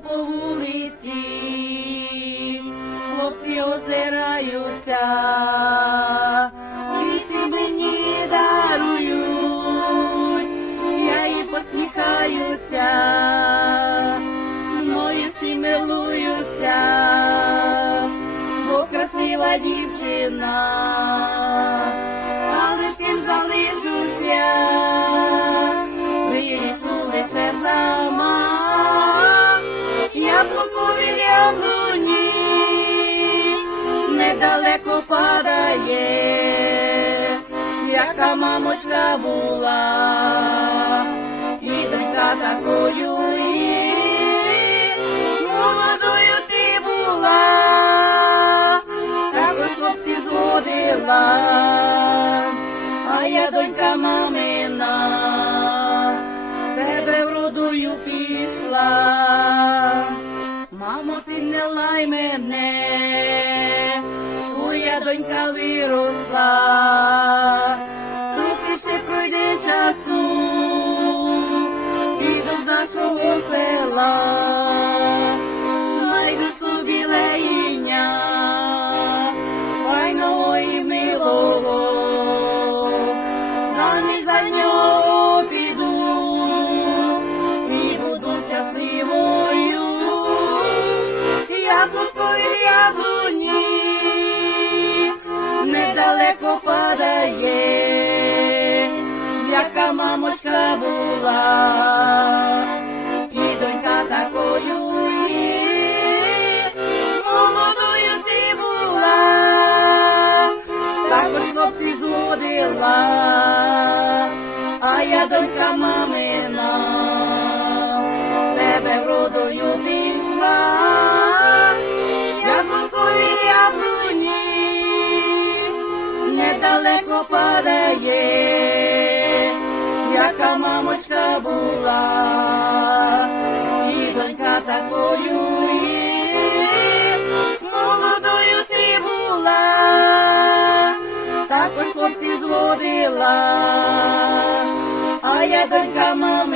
по вулиці, хлопці озираються, квіти мені дарують, я і посміхаюся, мною всі милуються, бо красива дівчина. Падає, яка мамочка була, і донька такою, молодою ти була, також хлопці зводила, а я донька мамина, тебе вродою пішла. Мамо, ти не лай мене, донька виросла, трохи ще пройде часу, і до нашого села, недалеко падає, яка мамочка була, і донька такою, молодою ти була, також хлопці зводила, а я донька мамина, недалеко падає, яка мамочка була, і донька такою, є, молодою ти була, також хлопці зводила, а я донька мамина,